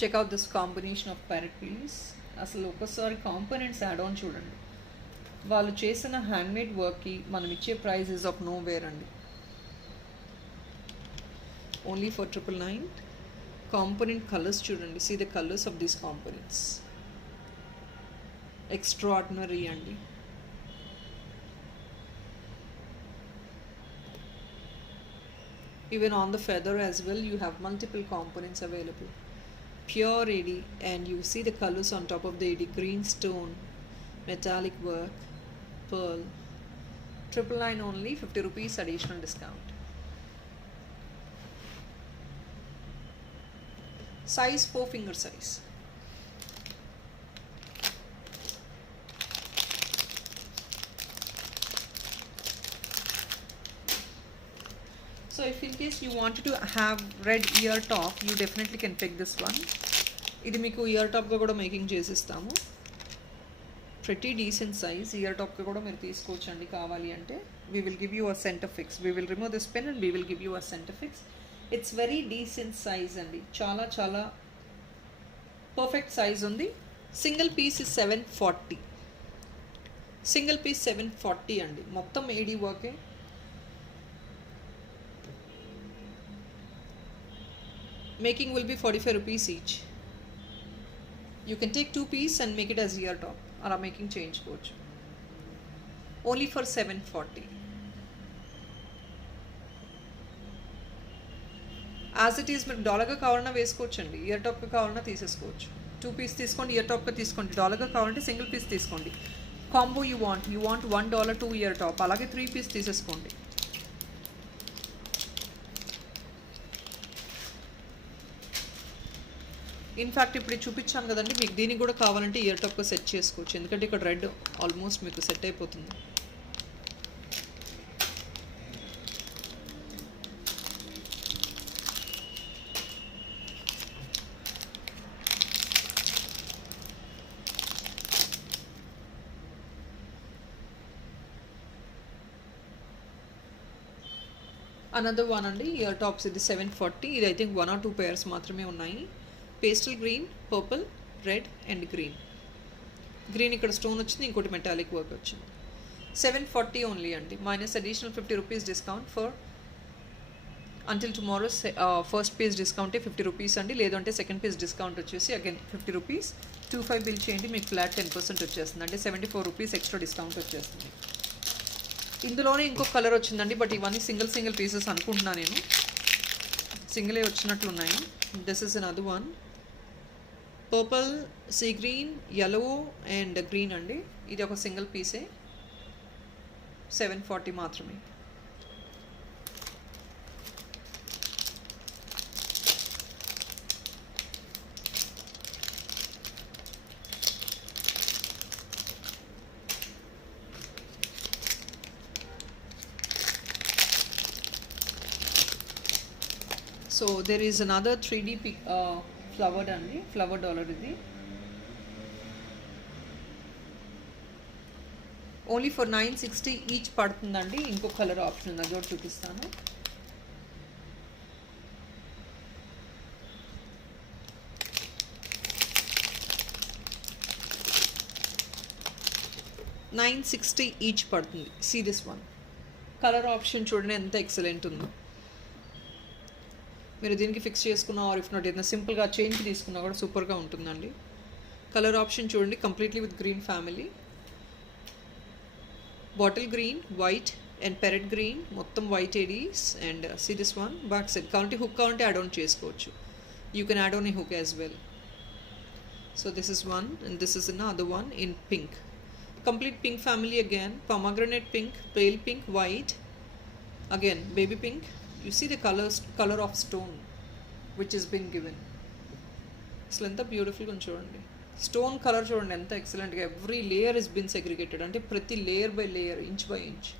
Check out this combination of parrot please. అసలు ఒకసారి కాంపోనెంట్స్ యాడ్ ఆన్ చూడండి. వాళ్ళు చేసిన హ్యాండ్మేడ్ వర్క్కి మనం ఇచ్చే price is of nowhere అండి. Only for 999. కాంపోనెంట్ కలర్స్ చూడండి. See the colours of these components. Extraordinary అండి. Even on the feather as well you have multiple components available. Pure AD, and you see the colors on top of the AD: green stone, metallic work, pearl. 999 only, 50 rupees additional discount. Size 4 finger size. So if in case you wanted to have red ear top, you definitely can pick this one. ఇది మీకు ఇయర్ టాప్గా కూడా మేకింగ్ చేసిస్తాము. ప్రతి decent size year టాప్గా కూడా మీరు తీసుకోవచ్చండి కావాలి అంటే. We will give you a centre fix. We will remove this pen and we will give you a centre fix. It's very decent size అండి, చాలా చాలా పర్ఫెక్ట్ సైజ్ ఉంది. Single piece is 740. Single piece 740 అండి. మొత్తం ఏడీ వర్కే. Making will be 45 rupees each. You can take 2 pieces and make it as ear top, or a making change coach. Only for 740. As it is మీరు డాలర్గా కావాలన్నా వేసుకోవచ్చండి, ఇయర్ టాప్గా కావాలన్నా తీసేసుకోవచ్చు. 2 పీస్ తీసుకోండి, ఇయర్ టాప్గా తీసుకోండి. డాలర్గా కావాలంటే సింగిల్ పీస్ తీసుకోండి. Combo you want $1 2 year top, అలాగే 3 పీస్ తీసేసుకోండి. ఇన్ఫ్యాక్ట్ ఇప్పుడు చూపించాను కదండి, మీకు దీనికి కూడా కావాలంటే ఇయర్ టాప్గా సెట్ చేసుకోవచ్చు, ఎందుకంటే ఇక్కడ రెడ్ ఆల్మోస్ట్ మీకు సెట్ అయిపోతుంది. అనదర్ వన్ అండి, ఇయర్ టాప్స్. ఇది 740. ఇది ఐ థింక్ 1 or 2 pairs మాత్రమే ఉన్నాయి. Pastel green, purple, red and green. Green ఇక్కడ స్టోన్ వచ్చింది, ఇంకోటి మెటాలిక్ వర్క్ వచ్చింది. 740 ఓన్లీ అండి, minus additional 50 rupees discount for until tomorrow. First piece డిస్కౌంటే 50 రూపీస్ అండి, లేదంటే సెకండ్ పీస్ డిస్కౌంట్ వచ్చేసి అగైన్ 50 రూపీస్. 25 బిల్ చేయండి, మీకు ఫ్లాట్ 10% వచ్చేస్తుంది, అంటే 74 రూపీస్ ఎక్స్ట్రా డిస్కౌంట్ వచ్చేస్తుంది. ఇందులోనే ఇంకొక కలర్ వచ్చిందండి, బట్ ఇవన్నీ సింగిల్ పీసెస్ అనుకుంటున్నాను నేను, సింగిలే వచ్చినట్లు ఉన్నాయి. This is another one, purple, sea green, yellow and green అండి. ఇది ఒక సింగిల్ పీసే, 740 మాత్రమే. So there is another 3D flowered అండి, ఫ్లవర్ డాలర్. ఇది ఓన్లీ ఫర్ 960 ఈచ్ పడుతుందండి. ఇంకో కలర్ ఆప్షన్ ఉంది, అది కూడా చూపిస్తాను. $960 ఈచ్ పడుతుంది. See this one, colour option చూడండి ఎంత ఎక్సలెంట్ ఉందో. మీరు దీనికి ఫిక్స్ చేసుకున్న ఆర్ ఇఫ్ నాట్ ఏదైనా సింపుల్గా చేంజ్ తీసుకున్నా కూడా సూపర్గా ఉంటుందండి. కలర్ ఆప్షన్ చూడండి, completely with green family. Bottle green, white and parrot green, మొత్తం white ADs. And see this one, back side కావాలంటే హుక్ కావాలంటే యాడ్ ఆన్ చేసుకోవచ్చు. You can add on a hook as well. So this is one and this is another one in pink. Complete pink family again, pomegranate pink, pale pink, white, again baby pink. You see the color of stone which has been given. అసలు ఎంత బ్యూటిఫుల్గా చూడండి, stone colour చూడండి ఎంత ఎక్సలెంట్గా. Every layer is been segregated, అంటే ప్రతి layer by layer, inch by inch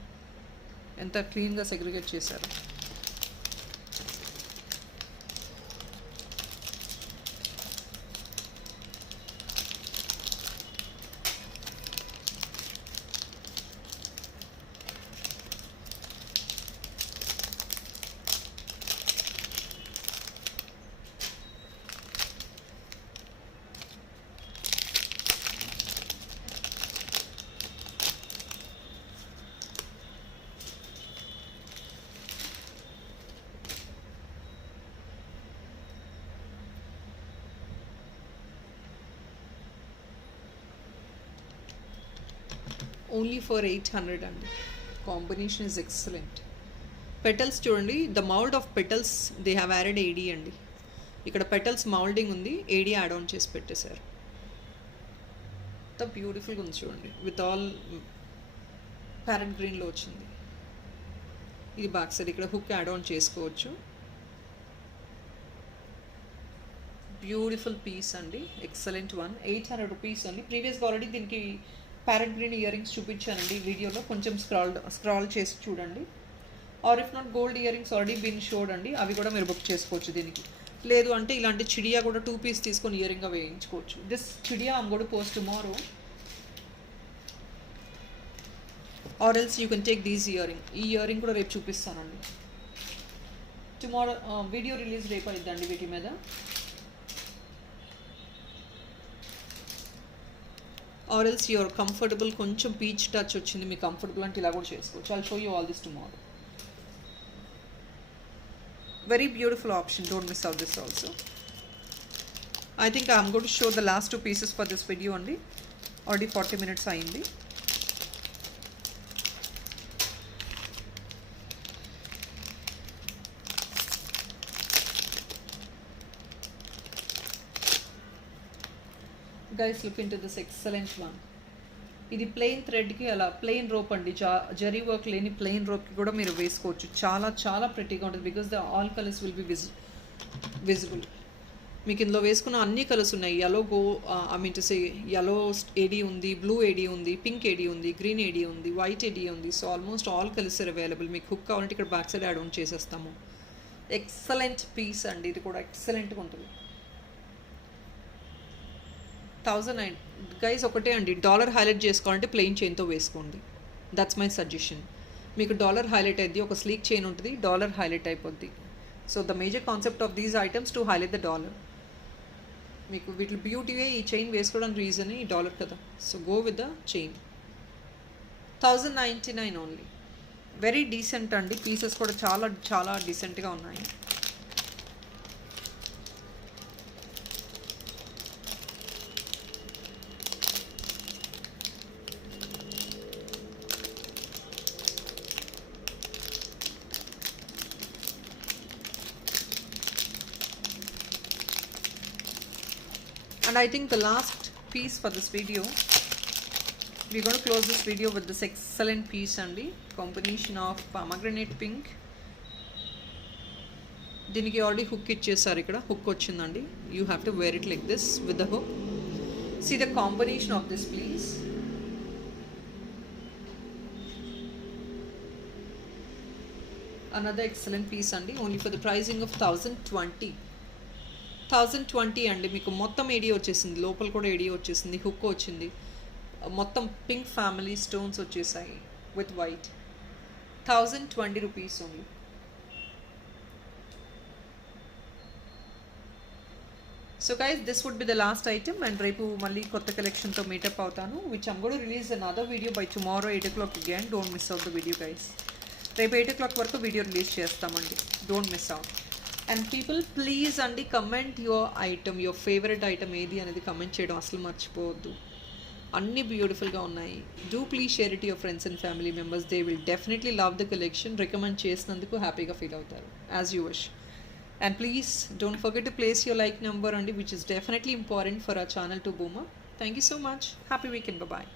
ఎంత క్లీన్గా సెగ్రిగేట్ చేశారు. ఓన్లీ ఫర్ 800 అండి. Combination is excellent. పెటల్స్ చూడండి, the mould of petals they have added AD అండి. ఇక్కడ పెటల్స్ మౌల్డింగ్ ఉంది, ఏడీ యాడ్ ఆన్ చేసి పెట్టేశారు. ఎంత బ్యూటిఫుల్గా ఉంది చూడండి, విత్ ఆల్ ప్యారెట్ గ్రీన్లో వచ్చింది. ఇది బ్యాక్ సైడ్, ఇక్కడ హుక్ యాడ్ ఆన్ చేసుకోవచ్చు. బ్యూటిఫుల్ పీస్ అండి, ఎక్సలెంట్ వన్. 800 రూపీస్ అండి. ప్రీవియస్గా ఆల్రెడీ దీనికి ప్యారెట్ గ్రీన్ ఇయర్ రింగ్స్ చూపించానండి వీడియోలో, కొంచెం స్క్రాల్ చేసి చూడండి. Or if not gold earrings already been showed అండి, అవి కూడా మీరు బుక్ చేసుకోవచ్చు దీనికి. లేదు అంటే ఇలాంటి చిడియా కూడా 2 పీస్ తీసుకొని ఇయర్ రింగ్గా వేయించుకోవచ్చు. This chidiya I'm going to post tomorrow, or else you can take these ear ring. ఈ ఇయర్ రింగ్ కూడా రేపు చూపిస్తానండి. టుమారో వీడియో రిలీజ్ రేపు అయిద్దండి వీటి మీద. ఆర్ ఎల్స్ యువర్ కంఫర్టబుల్, కొంచెం పీచ్ టచ్ వచ్చింది మీకు కంఫర్టబుల్ అంటే ఇలా కూడా చేసుకోవచ్చు. I'll show you all this tomorrow. Very beautiful option, don't miss out this also. I think I'm going to show the last 2 pieces for this video అండి. ఆల్రెడీ 40 minutes అయింది. Guys look in to this excellent one. ఇది ప్లెయిన్ థ్రెడ్కి అలా plain rope అండి, జరీ వర్క్ లేని ప్లెయిన్ రోప్కి కూడా మీరు వేసుకోవచ్చు. చాలా చాలా ప్రెట్టీగా ఉంటుంది because the all colours will be visible. మీకు ఇందులో వేసుకున్న అన్ని కలర్స్ ఉన్నాయి. ఐ మీన్ టు సే యలో ఏడీ ఉంది, బ్లూ ఏడీ ఉంది, పింక్ ఏడీ ఉంది, గ్రీన్ ఏడీ ఉంది, వైట్ ఏడీ ఉంది. So almost all colours are available. మీకు హుక్ కావాలంటే ఇక్కడ బ్యాక్ సైడ్ యాడ్ ఆన్ చేసేస్తాము. ఎక్సలెంట్ పీస్ అండి, ఇది కూడా ఎక్సలెంట్గా ఉంటుంది. 1009 గైస్. ఒకటే అండి, డాలర్ హైలైట్ చేసుకోవాలంటే ప్లెయిన్ చైన్తో వేసుకోండి. That's my suggestion. మీకు డాలర్ హైలైట్ అయింది, ఒక స్లీక్ చైన్ ఉంటుంది, డాలర్ హైలైట్ అయిపోద్ది. So the major concept of these items to highlight the dollar. మీకు వీటి బ్యూటీవే ఈ చైన్ వేసుకోవడానికి రీజన్ ఈ డాలర్ కదా. So go with the chain. 1099 only. Very decent అండి, పీసెస్ కూడా చాలా చాలా డీసెంట్గా ఉన్నాయి. And I think the last piece for this video, we're going to close this video with this excellent piece అండి. Combination of pomegranate pink. దీనికి ఆల్రెడీ hook ఇచ్చేసారు, ఇక్కడ హుక్ వచ్చిందండి. You have to wear it like this with the hook. See the combination of this please. Another excellent piece అండి, only for the pricing of 1020 అండి. మీకు మొత్తం ఏడీ వచ్చేసింది, లోపల కూడా ఏడీ వచ్చేసింది, హుక్ వచ్చింది, మొత్తం పింక్ ఫ్యామిలీ స్టోన్స్ వచ్చేసాయి with white. 1020 rupees only. So guys, this would be the last item. And రేపు మళ్ళీ కొత్త కలెక్షన్తో మీటప్ అవుతాను, which I'm going to release another video by tomorrow 8 o'clock again. Don't miss out the video guys. రేపు 8 o'clock వరకు video release చేస్తామండి, don't miss out. And people please అండి, comment your item, your favourite item ఏది అనేది comment చేయడం అసలు మర్చిపోవద్దు. అన్నీ బ్యూటిఫుల్గా ఉన్నాయి. Do please share it your friends and family members. They will definitely love the collection. Recommend చేసినందుకు హ్యాపీగా ఫీల్ అవుతారు as you wish. And please don't forget to place your like number అండి, which is definitely important for our channel to boom up. Thank you so much. Happy weekend. Bye.